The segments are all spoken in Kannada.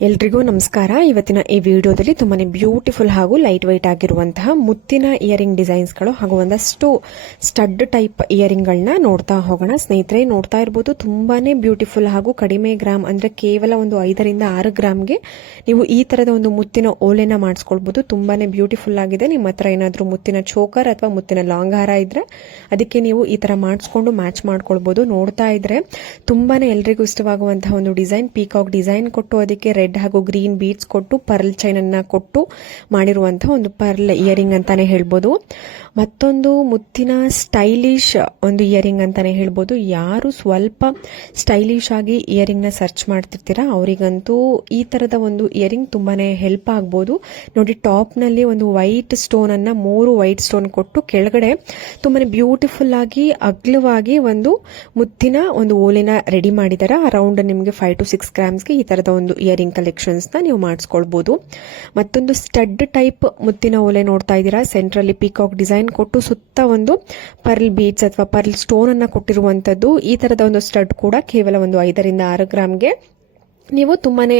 ಎಲ್ರಿಗೂ ನಮಸ್ಕಾರ. ಇವತ್ತಿನ ಈ ವಿಡಿಯೋದಲ್ಲಿ ತುಂಬಾನೇ ಬ್ಯೂಟಿಫುಲ್ ಹಾಗೂ ಲೈಟ್ ವೈಟ್ ಆಗಿರುವಂತಹ ಮುತ್ತಿನ ಇಯರಿಂಗ್ ಡಿಸೈನ್ಸ್ಗಳು ಹಾಗೂ ಒಂದಷ್ಟು ಸ್ಟಡ್ ಟೈಪ್ ಇಯರಿಂಗ್ ಗಳನ್ನ ನೋಡ್ತಾ ಹೋಗೋಣ. ಸ್ನೇಹಿತರೆ, ನೋಡ್ತಾ ಇರಬಹುದು ತುಂಬಾನೇ ಬ್ಯೂಟಿಫುಲ್ ಹಾಗೂ ಕಡಿಮೆ ಗ್ರಾಮ್ ಅಂದ್ರೆ ಕೇವಲ ಒಂದು 5 ರಿಂದ 6 ಗ್ರಾಮ್ಗೆ ನೀವು ಈ ತರದ ಒಂದು ಮುತ್ತಿನ ಓಲೆನ ಮಾಡಿಸ್ಕೊಳ್ಬಹುದು. ತುಂಬಾನೇ ಬ್ಯೂಟಿಫುಲ್ ಆಗಿದೆ. ನಿಮ್ಮ ಹತ್ರ ಏನಾದ್ರೂ ಮುತ್ತಿನ ಚೋಕರ್ ಅಥವಾ ಮುತ್ತಿನ ಲಾಂಗ್ ಹಾರ ಇದ್ರೆ ಅದಕ್ಕೆ ನೀವು ಈ ತರ ಮಾಡಿಸ್ಕೊಂಡು ಮ್ಯಾಚ್ ಮಾಡ್ಕೊಳ್ಬಹುದು. ನೋಡ್ತಾ ಇದ್ರೆ ತುಂಬಾನೇ ಎಲ್ರಿಗೂ ಇಷ್ಟವಾಗುವಂತಹ ಒಂದು ಡಿಸೈನ್, ಪೀಕಾಕ್ ಡಿಸೈನ್ ಕೊಟ್ಟು ಅದಕ್ಕೆ ರೆಡ್ ಹಾಗೂ ಗ್ರೀನ್ ಬೀಡ್ಸ್ ಕೊಟ್ಟು ಪರ್ಲ್ ಚೈನ್ ಅನ್ನ ಕೊಟ್ಟು ಮಾಡಿರುವಂತಹ ಒಂದು ಪರ್ಲ್ ಇಯರಿಂಗ್ ಅಂತಾನೆ ಹೇಳ್ಬೋದು. ಮತ್ತೊಂದು ಮುತ್ತಿನ ಸ್ಟೈಲಿಶ್ ಒಂದು ಇಯರಿಂಗ್ ಅಂತಾನೆ ಹೇಳ್ಬೋದು. ಯಾರು ಸ್ವಲ್ಪ ಸ್ಟೈಲಿಶ್ ಆಗಿ ಇಯರಿಂಗ್ ನ ಸರ್ಚ್ ಮಾಡ್ತಿರ್ತೀರಾ ಅವರಿಗಂತೂ ಈ ತರದ ಒಂದು ಇಯರಿಂಗ್ ತುಂಬಾನೇ ಹೆಲ್ಪ್ ಆಗ್ಬೋದು. ನೋಡಿ, ಟಾಪ್ ನಲ್ಲಿ ಒಂದು ವೈಟ್ ಸ್ಟೋನ್ ಅನ್ನ 3 ವೈಟ್ ಸ್ಟೋನ್ ಕೊಟ್ಟು ಕೆಳಗಡೆ ತುಂಬಾನೇ ಬ್ಯೂಟಿಫುಲ್ ಆಗಿ ಅಗ್ಲವಾಗಿ ಒಂದು ಮುತ್ತಿನ ಒಂದು ಓಲೆನ ರೆಡಿ ಮಾಡಿದಾರೆ. ಅರೌಂಡ್ ನಿಮಗೆ 5 to 6 ಗ್ರಾಮ್ಸ್ಗೆ ಈ ತರದ ಒಂದು ಇಯರಿಂಗ್ ಕಲೆಕ್ಷನ್ಸ್ ನ ನೀವು ಮಾಡಿಸ್ಕೊಳ್ಬಹುದು. ಮತ್ತೊಂದು ಸ್ಟಡ್ ಟೈಪ್ ಮುತ್ತಿನ ಓಲೆ ನೋಡ್ತಾ ಇದ್ದೀರಾ. ಸೆಂಟ್ರಲ್ಲಿ ಪೀಕಾಕ್ ಡಿಸೈನ್ ಕೊಟ್ಟು ಸುತ್ತ ಒಂದು ಪರ್ಲ್ ಬೀಡ್ಸ್ ಅಥವಾ ಪರ್ಲ್ ಸ್ಟೋನ್ ಅನ್ನ ಕೊಟ್ಟಿರುವಂತದ್ದು. ಈ ತರದ ಒಂದು ಸ್ಟಡ್ ಕೂಡ ಕೇವಲ ಒಂದು 5 ರಿಂದ 6 ಗ್ರಾಮ್ಗೆ ನೀವು ತುಂಬಾನೇ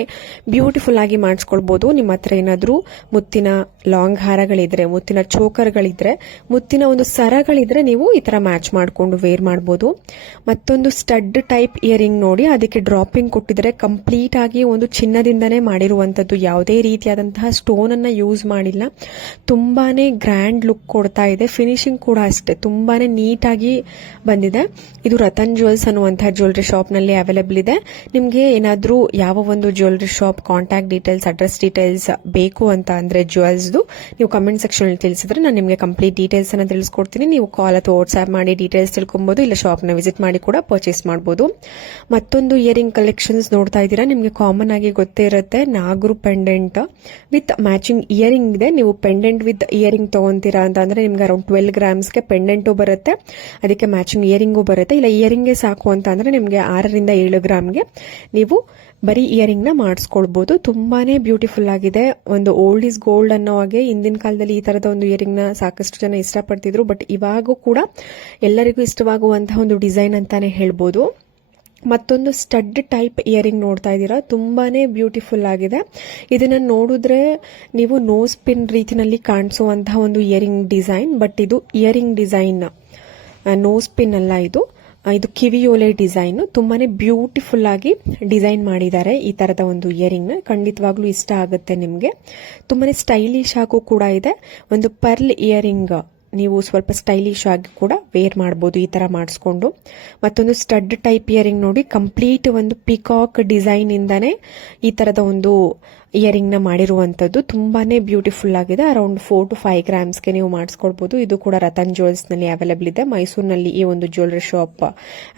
ಬ್ಯೂಟಿಫುಲ್ ಆಗಿ ಮಾಡಿಸ್ಕೊಳ್ಬಹುದು. ನಿಮ್ಮ ಹತ್ರ ಏನಾದ್ರೂ ಮುತ್ತಿನ ಲಾಂಗ್ ಹಾರಗಳಿದ್ರೆ, ಮುತ್ತಿನ ಚೋಕರ್ಗಳಿದ್ರೆ, ಮುತ್ತಿನ ಒಂದು ಸರಗಳಿದ್ರೆ ನೀವು ಈ ತರ ಮ್ಯಾಚ್ ಮಾಡಿಕೊಂಡು ವೇರ್ ಮಾಡಬಹುದು. ಮತ್ತೊಂದು ಸ್ಟಡ್ ಟೈಪ್ ಇಯರಿಂಗ್ ನೋಡಿ, ಅದಕ್ಕೆ ಡ್ರಾಪಿಂಗ್ ಕೊಟ್ಟಿದ್ರೆ ಕಂಪ್ಲೀಟ್ ಆಗಿ ಒಂದು ಚಿನ್ನದಿಂದನೇ ಮಾಡಿರುವಂತದ್ದು. ಯಾವುದೇ ರೀತಿಯಾದಂತಹ ಸ್ಟೋನ್ ಅನ್ನ ಯೂಸ್ ಮಾಡಿಲ್ಲ. ತುಂಬಾನೇ ಗ್ರ್ಯಾಂಡ್ ಲುಕ್ ಕೊಡ್ತಾ ಇದೆ. ಫಿನಿಶಿಂಗ್ ಕೂಡ ಅಷ್ಟೇ ತುಂಬಾನೇ ನೀಟ್ ಆಗಿ ಬಂದಿದೆ. ಇದು ರತನ್ ಜ್ಯುವೆಲ್ಸ್ ಅನ್ನುವಂತಹ ಜ್ಯುವೆಲರಿ ಶಾಪ್ ನಲ್ಲಿ ಅವೈಲೇಬಲ್ ಇದೆ. ನಿಮ್ಗೆ ಏನಾದ್ರೂ ಯಾವ ಒಂದು jewellery shop contact details, address details ಬೇಕು ಅಂತ ಅಂದ್ರೆ ಜ್ಯುವೆಲ್ಸ್ ನೀವು ಕಮೆಂಟ್ ಸೆಕ್ಷನ್ ಅಲ್ಲಿ ತಿಳಿಸಿದ್ರೆ ನಾನು ನಿಮಗೆ ಕಂಪ್ಲೀಟ್ ಡೀಟೇಲ್ಸ್ ಅನ್ನ ತಿಳಿಸ್ಕೊಡ್ತೀನಿ. ನೀವು ಕಾಲ್ ಅಥವಾ ವಾಟ್ಸ್ಆಪ್ ಮಾಡಿ ಡೀಟೇಲ್ಸ್ ತಿಳ್ಕೊಬಹುದು, ಇಲ್ಲ ಶಾಪ್ ನ ವಿಸಿಟ್ ಮಾಡಿ ಕೂಡ ಪರ್ಚೇಸ್ ಮಾಡಬಹುದು. ಮತ್ತೊಂದು ಇಯರಿಂಗ್ ಕಲೆಕ್ಷನ್ಸ್ ನೋಡ್ತಾ ಇದ್ದೀರಾ. ನಿಮಗೆ ಕಾಮನ್ ಆಗಿ ಗೊತ್ತೇ ಇರುತ್ತೆ, ನಾಗರು ಪೆಂಡೆಂಟ್ ವಿತ್ ಮ್ಯಾಚಿಂಗ್ ಇಯರಿಂಗ್ ಇದೆ. ನೀವು ಪೆಂಡೆಂಟ್ ವಿತ್ ಇಯರಿಂಗ್ ತಗೊಂತೀರಾ ಅಂತ ಅಂದ್ರೆ ನಿಮ್ಗೆ ಅರೌಂಡ್ 12 ಗ್ರಾಮ್ಸ್ಗೆ ಪೆಂಡೆಂಟು ಬರುತ್ತೆ, ಅದಕ್ಕೆ ಮ್ಯಾಚಿಂಗ್ ಇಯರಿಂಗು ಬರುತ್ತೆ. ಇಲ್ಲ ಇಯರಿಂಗ್ಗೆ ಸಾಕು ಅಂತ ಅಂದ್ರೆ ನಿಮ್ಗೆ 6 ರಿಂದ 7 ಗ್ರಾಮ್ಗೆ ನೀವು ಬರೀ ಇಯರಿಂಗ್ ನ ಮಾಡಿಸ್ಕೊಳ್ಬಹುದು. ತುಂಬಾನೇ ಬ್ಯೂಟಿಫುಲ್ ಆಗಿದೆ. ಒಂದು ಓಲ್ಡ್ ಇಸ್ ಗೋಲ್ಡ್ ಅನ್ನೋ ಹಾಗೆ ಹಿಂದಿನ ಕಾಲದಲ್ಲಿ ಈ ತರದ ಒಂದು ಇಯರಿಂಗ್ ನ ಸಾಕಷ್ಟು ಜನ ಇಷ್ಟಪಡ್ತಿದ್ರು. ಬಟ್ ಇವಾಗೂ ಕೂಡ ಎಲ್ಲರಿಗೂ ಇಷ್ಟವಾಗುವಂತಹ ಒಂದು ಡಿಸೈನ್ ಅಂತಾನೆ ಹೇಳ್ಬೋದು. ಮತ್ತೊಂದು ಸ್ಟಡ್ ಟೈಪ್ ಇಯರಿಂಗ್ ನೋಡ್ತಾ ಇದ್ದೀರಾ. ತುಂಬಾನೇ ಬ್ಯೂಟಿಫುಲ್ ಆಗಿದೆ. ಇದನ್ನ ನೋಡಿದ್ರೆ ನೀವು ನೋಸ್ ಪಿನ್ ರೀತಿನಲ್ಲಿ ಕಾಣಿಸುವಂತಹ ಒಂದು ಇಯರಿಂಗ್ ಡಿಸೈನ್. ಬಟ್ ಇದು ಇಯರಿಂಗ್ ಡಿಸೈನ್, ನೋಸ್ ಪಿನ್ ಅಲ್ಲ. ಇದು ಕಿವಿಯೋಲೆ ಡಿಸೈನ್. ತುಂಬಾನೇ ಬ್ಯೂಟಿಫುಲ್ ಆಗಿ ಡಿಸೈನ್ ಮಾಡಿದ್ದಾರೆ. ಈ ತರದ ಒಂದು ಇಯರಿಂಗ್ ನ ಖಂಡಿತವಾಗ್ಲೂ ಇಷ್ಟ ಆಗುತ್ತೆ ನಿಮ್ಗೆ. ತುಂಬಾನೇ ಸ್ಟೈಲಿಶ್ ಆಗು ಕೂಡ ಇದೆ. ಒಂದು ಪರ್ಲ್ ಇಯರಿಂಗ್ ನೀವು ಸ್ವಲ್ಪ ಸ್ಟೈಲಿಶ್ ಆಗಿ ಕೂಡ ವೇರ್ ಮಾಡಬಹುದು ಈ ತರ ಮಾಡಿಸ್ಕೊಂಡು. ಮತ್ತೊಂದು ಸ್ಟಡ್ ಟೈಪ್ ಇಯರಿಂಗ್ ನೋಡಿ, ಕಂಪ್ಲೀಟ್ ಒಂದು ಪಿಕಾಕ್ ಡಿಸೈನ್ ಇಂದಾನೆ ಈ ತರದ ಒಂದು ಇಯರಿಂಗ್ ನ ಮಾಡಿರುವಂತದ್ದು. ತುಂಬಾನೇ ಬ್ಯೂಟಿಫುಲ್ ಆಗಿದೆ. ಅರೌಂಡ್ 4 to 5 ಗ್ರಾಮ್ಸ್ಗೆ ನೀವು ಮಾಡಿಸ್ಕೊಳ್ಬಹುದು. ಇದು ಕೂಡ ರತನ್ ಜ್ಯುವೆಲ್ಸ್ ನಲ್ಲಿ ಅವೈಲೇಬಲ್ ಇದೆ. ಮೈಸೂರಿನಲ್ಲಿ ಈ ಒಂದು ಜ್ಯುವೆಲರಿ ಶಾಪ್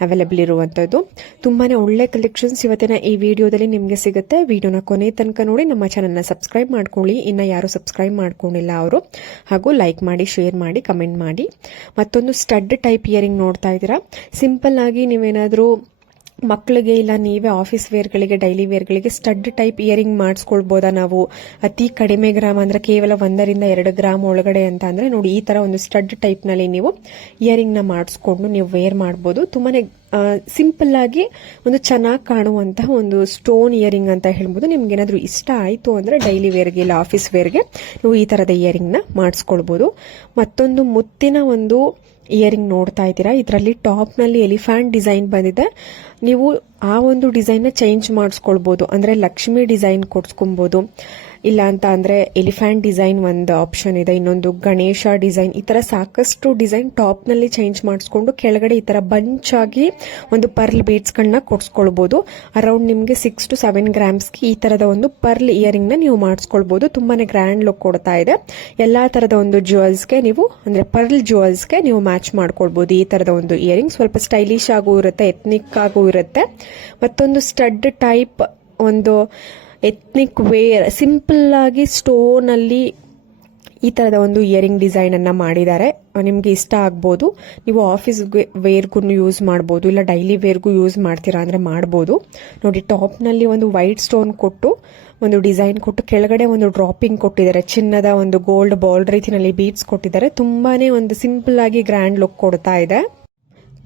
ಅವೈಲೇಬಲ್ ಇರುವಂತದ್ದು. ತುಂಬಾನೇ ಒಳ್ಳೆ ಕಲೆಕ್ಷನ್ಸ್ ಇವತ್ತಿನ ಈ ವಿಡಿಯೋದಲ್ಲಿ ನಿಮ್ಗೆ ಸಿಗುತ್ತೆ. ವಿಡಿಯೋನ ಕೊನೆ ತನಕ ನೋಡಿ. ನಮ್ಮ ಚಾನೆಲ್ ನ ಸಬ್ಸ್ಕ್ರೈಬ್ ಮಾಡ್ಕೊಳ್ಳಿ, ಇನ್ನ ಯಾರು ಸಬ್ಸ್ಕ್ರೈಬ್ ಮಾಡ್ಕೊಂಡಿಲ್ಲ ಅವರು, ಹಾಗೂ ಲೈಕ್ ಮಾಡಿ, ಶೇರ್ ಮಾಡಿ, ಕಮೆಂಟ್ ಮಾಡಿ. ಮತ್ತೊಂದು ಸ್ಟಡ್ ಟೈಪ್ ಇಯರಿಂಗ್ ನೋಡ್ತಾ ಇದ್ದೀರಾ. ಸಿಂಪಲ್ ಆಗಿ ನೀವೇನಾದ್ರೂ ಮಕ್ಕಳಿಗೆ ಇಲ್ಲ ನೀವೇ ಆಫೀಸ್ ವೇರ್ಗಳಿಗೆ, ಡೈಲಿ ವೇರ್ಗಳಿಗೆ ಸ್ಟಡ್ ಟೈಪ್ ಇಯರಿಂಗ್ ಮಾಡಿಸ್ಕೊಳ್ಬೋದಾ ನಾವು ಅತಿ ಕಡಿಮೆ ಗ್ರಾಮ್ ಅಂದ್ರೆ ಕೇವಲ 1 ರಿಂದ 2 ಗ್ರಾಮ್ ಒಳಗಡೆ ಅಂತ ಅಂದ್ರೆ ನೋಡಿ, ಈ ತರ ಒಂದು ಸ್ಟಡ್ ಟೈಪ್ ನಲ್ಲಿ ನೀವು ಇಯರಿಂಗ್ ನ ಮಾಡಿಸ್ಕೊಂಡು ನೀವು ವೇರ್ ಮಾಡಬಹುದು. ತುಂಬಾನೇ ಸಿಂಪಲ್ ಆಗಿ ಒಂದು ಚೆನ್ನಾಗಿ ಕಾಣುವಂತಹ ಒಂದು ಸ್ಟೋನ್ ಇಯರಿಂಗ್ ಅಂತ ಹೇಳ್ಬೋದು. ನಿಮ್ಗೆ ಏನಾದ್ರೂ ಇಷ್ಟ ಆಯ್ತು ಅಂದ್ರೆ ಡೈಲಿ ವೇರ್ಗೆ ಇಲ್ಲ ಆಫೀಸ್ ವೇರ್ಗೆ ನೀವು ಈ ತರದ ಇಯರಿಂಗ್ ನ ಮಾಡಿಸ್ಕೊಳ್ಬಹುದು. ಮತ್ತೊಂದು ಮುತ್ತಿನ ಒಂದು ಇಯರಿಂಗ್ ನೋಡ್ತಾ ಇದ್ದೀರಾ. ಇದರಲ್ಲಿ ಟಾಪ್ ನಲ್ಲಿ ಎಲಿಫೆಂಟ್ ಡಿಸೈನ್ ಬಂದಿದೆ. ನೀವು ಆ ಒಂದು ಡಿಸೈನ್ ನ ಚೇಂಜ್ ಮಾಡಿಸ್ಕೊಳ್ಬಹುದು. ಅಂದ್ರೆ ಲಕ್ಷ್ಮಿ ಡಿಸೈನ್ ಕೊಡ್ಸ್ಕೊಬಹುದು, ಇಲ್ಲ ಅಂತ ಅಂದ್ರೆ ಎಲಿಫೆಂಟ್ ಡಿಸೈನ್ ಒಂದು ಆಪ್ಷನ್ ಇದೆ, ಇನ್ನೊಂದು ಗಣೇಶ ಡಿಸೈನ್. ಈ ತರ ಸಾಕಷ್ಟು ಡಿಸೈನ್ ಟಾಪ್ ನಲ್ಲಿ ಚೇಂಜ್ ಮಾಡಿಸ್ಕೊಂಡು ಕೆಳಗಡೆ ಈ ತರ ಬಂಚ್ ಆಗಿ ಒಂದು ಪರ್ಲ್ ಬೀಡ್ಸ್ ಗಳನ್ನ ಕೊಡ್ಸ್ಕೊಳ್ಬಹುದು. ಅರೌಂಡ್ ನಿಮ್ಗೆ 6 to 7 ಗ್ರಾಮ್ಸ್ಗೆ ಈ ತರದ ಒಂದು ಪರ್ಲ್ ಇಯರಿಂಗ್ ನ ನೀವು ಮಾಡಿಸ್ಕೊಳ್ಬಹುದು. ತುಂಬಾನೇ ಗ್ರ್ಯಾಂಡ್ ಲುಕ್ ಕೊಡ್ತಾ ಇದೆ. ಎಲ್ಲಾ ತರದ ಒಂದು ಜ್ಯುವೆಲ್ಸ್ಗೆ ನೀವು ಅಂದ್ರೆ ಪರ್ಲ್ ಜ್ಯುವೆಲ್ಸ್ಗೆ ನೀವು ಮ್ಯಾಚ್ ಮಾಡ್ಕೊಳ್ಬಹುದು. ಈ ತರದ ಒಂದು ಇಯರಿಂಗ್ ಸ್ವಲ್ಪ ಸ್ಟೈಲಿಶ್ ಆಗೂ ಇರುತ್ತೆ, ಎತ್ನಿಕ್ ಆಗೂ ಇರುತ್ತೆ. ಮತ್ತೊಂದು ಸ್ಟಡ್ ಟೈಪ್ ಒಂದು ಎತ್ನಿಕ್ ವೇರ್, ಸಿಂಪಲ್ ಆಗಿ ಸ್ಟೋನ್ ಅಲ್ಲಿ ಈ ತರದ ಒಂದು ಇಯರಿಂಗ್ ಡಿಸೈನ್ ಅನ್ನ ಮಾಡಿದ್ದಾರೆ. ನಿಮ್ಗೆ ಇಷ್ಟ ಆಗ್ಬೋದು. ನೀವು ಆಫೀಸ್ ವೇರ್ಗೂ ಯೂಸ್ ಮಾಡಬಹುದು, ಇಲ್ಲ ಡೈಲಿ ವೇರ್ಗೂ ಯೂಸ್ ಮಾಡ್ತೀರಾ ಅಂದ್ರೆ ಮಾಡಬಹುದು. ನೋಡಿ, ಟಾಪ್ ನಲ್ಲಿ ಒಂದು ವೈಟ್ ಸ್ಟೋನ್ ಕೊಟ್ಟು ಒಂದು ಡಿಸೈನ್ ಕೊಟ್ಟು ಕೆಳಗಡೆ ಒಂದು ಡ್ರಾಪಿಂಗ್ ಕೊಟ್ಟಿದ್ದಾರೆ. ಚಿನ್ನದ ಒಂದು ಗೋಲ್ಡ್ ಬಾಲ್ ರೀತಿನಲ್ಲಿ ಬೀಡ್ಸ್ ಕೊಟ್ಟಿದ್ದಾರೆ. ತುಂಬಾನೇ ಒಂದು ಸಿಂಪಲ್ ಆಗಿ ಗ್ರ್ಯಾಂಡ್ ಲುಕ್ ಕೊಡ್ತಾ ಇದೆ.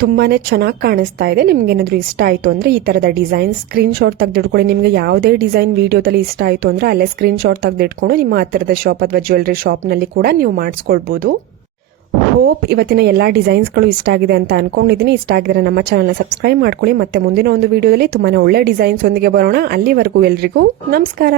ತುಂಬಾನೇ ಚೆನ್ನಾಗಿ ಕಾಣಿಸ್ತಾ ಇದೆ. ನಿಮ್ಗೆ ಏನಾದ್ರು ಇಷ್ಟ ಆಯ್ತು ಅಂದ್ರೆ ಈ ತರದ ಡಿಸೈನ್ ಸ್ಕ್ರೀನ್ ಶಾಟ್ ತೆಗೆದಿಟ್ಕೊಳ್ಳಿ. ನಿಮ್ಗೆ ಯಾವುದೇ ಡಿಸೈನ್ ವಿಡಿಯೋದಲ್ಲಿ ಇಷ್ಟ ಆಯ್ತು ಅಂದ್ರೆ ಅಲ್ಲೇ ಸ್ಕ್ರೀನ್ ಶಾಟ್ ತೆಗೆದಿಟ್ಕೊಂಡು ನಿಮ್ಮ ಹತ್ತಿರದ ಶಾಪ್ ಅಥವಾ ಜ್ಯುವೆಲ್ಲರಿ ಶಾಪ್ ನಲ್ಲಿ ಕೂಡ ನೀವು ಮಾಡಿಸ್ಕೊಳ್ಬಹುದು. ಹೋಪ್ ಇವತ್ತಿನ ಎಲ್ಲಾ ಡಿಸೈನ್ಸ್ಗಳು ಇಷ್ಟ ಆಗಿದೆ ಅಂತ ಅನ್ಕೊಂಡಿದ್ದೀನಿ. ಇಷ್ಟ ಆಗಿದ್ರೆ ನಮ್ಮ ಚಾನಲ್ನ ಸಬ್ಸ್ಕ್ರೈಬ್ ಮಾಡ್ಕೊಳ್ಳಿ. ಮತ್ತೆ ಮುಂದಿನ ಒಂದು ವಿಡಿಯೋದಲ್ಲಿ ತುಂಬಾನೇ ಒಳ್ಳೆ ಡಿಸೈನ್ಸ್ ಒಂದಿಗೆ ಬರೋಣ. ಅಲ್ಲಿವರೆಗೂ ಎಲ್ರಿಗೂ ನಮಸ್ಕಾರ.